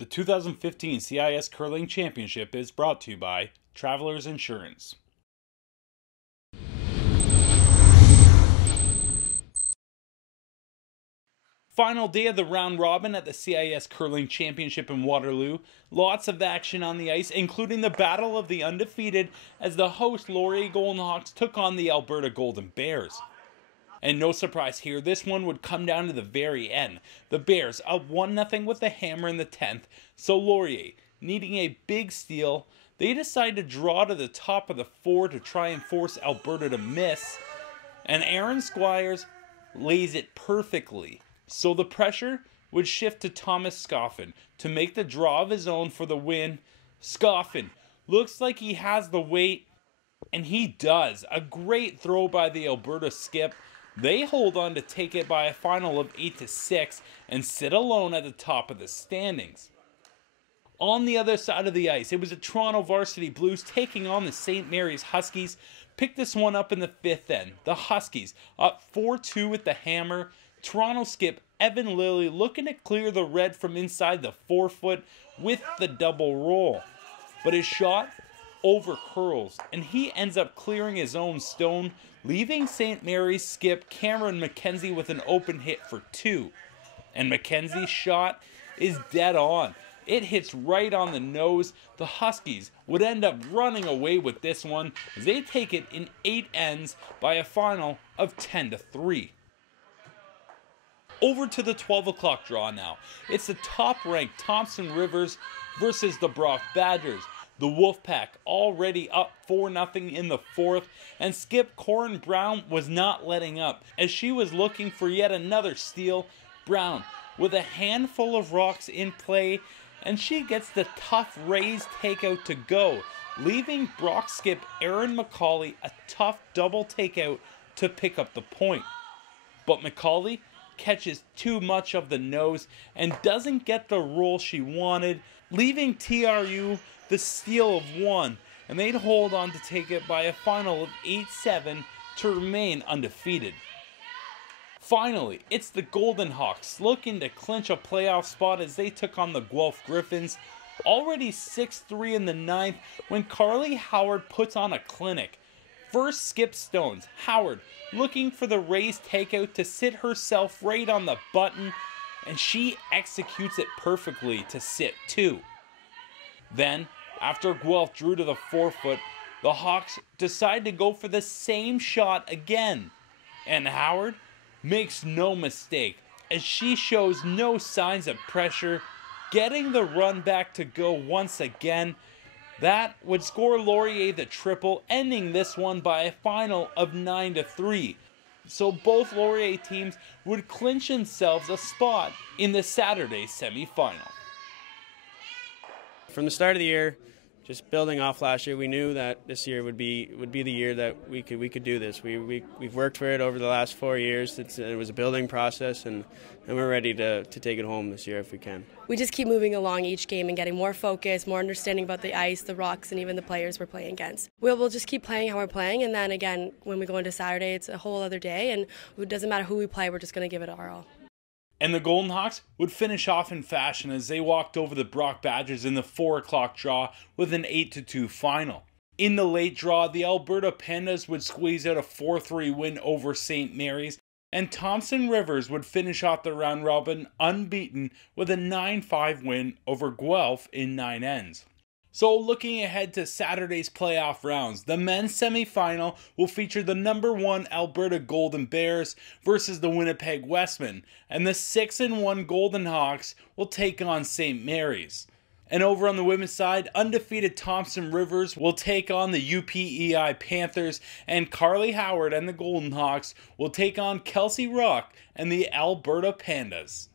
The 2015 CIS Curling Championship is brought to you by Travelers Insurance. Final day of the round robin at the CIS Curling Championship in Waterloo. Lots of action on the ice, including the battle of the undefeated as the host Laurier Golden Hawks took on the Alberta Golden Bears. And no surprise here, this one would come down to the very end. The Bears up 1-0 with the hammer in the 10th, so Laurier, needing a big steal, they decide to draw to the top of the 4 to try and force Alberta to miss, and Aaron Squires lays it perfectly. So the pressure would shift to Thomas Scoffin to make the draw of his own for the win. Scoffin looks like he has the weight, and he does. A great throw by the Alberta skip. They hold on to take it by a final of 8-6 and sit alone at the top of the standings. On the other side of the ice, it was the Toronto Varsity Blues taking on the St. Mary's Huskies. Picked this one up in the 5th end. The Huskies up 4-2 with the hammer. Toronto skip Evan Lilly looking to clear the red from inside the forefoot with the double roll. But his shot over curls, and he ends up clearing his own stone, leaving St. Mary's skip Cameron McKenzie with an open hit for 2. And McKenzie's shot is dead on. It hits right on the nose. The Huskies would end up running away with this one as they take it in 8 ends by a final of 10-3. Over to the 12 o'clock draw now. It's the top-ranked Thompson Rivers versus the Brock Badgers. The Wolfpack already up 4-0 in the 4th, and skip Corin Brown was not letting up as she was looking for yet another steal. Brown with a handful of rocks in play, and she gets the tough raised takeout to go, leaving Brock skip Aaron McCauley a tough double takeout to pick up the point. But McCauley catches too much of the nose and doesn't get the roll she wanted, leaving TRU the steal of 1, and they'd hold on to take it by a final of 8-7 to remain undefeated. Finally, it's the Golden Hawks looking to clinch a playoff spot as they took on the Guelph Griffins. Already 6-3 in the 9th when Carly Howard puts on a clinic. First skip stones, Howard looking for the raised takeout to sit herself right on the button, and she executes it perfectly to sit 2. Then, after Guelph drew to the forefoot, the Hawks decide to go for the same shot again. And Howard makes no mistake as she shows no signs of pressure, getting the run back to go once again. That would score Laurier the triple, ending this one by a final of 9-3. So both Laurier teams would clinch themselves a spot in the Saturday semifinal. From the start of the year, just building off last year, we knew that this year would be the year that we could do this. We've worked for it over the last 4 years. It was a building process, and we're ready to take it home this year if we can. We just keep moving along each game and getting more focus, more understanding about the ice, the rocks, and even the players we're playing against. We'll just keep playing how we're playing, and then again, when we go into Saturday, it's a whole other day, and it doesn't matter who we play, we're just going to give it our all. And the Golden Hawks would finish off in fashion as they walked over the Brock Badgers in the 4 o'clock draw with an 8-2 final. In the late draw, the Alberta Pandas would squeeze out a 4-3 win over St. Mary's, and Thompson Rivers would finish off the round robin unbeaten with a 9-5 win over Guelph in 9 ends. So looking ahead to Saturday's playoff rounds, the men's semifinal will feature the #1 Alberta Golden Bears versus the Winnipeg Westmen, and the 6-1 Golden Hawks will take on St. Mary's. And over on the women's side, undefeated Thompson Rivers will take on the UPEI Panthers, and Carly Howard and the Golden Hawks will take on Kelsey Rock and the Alberta Pandas.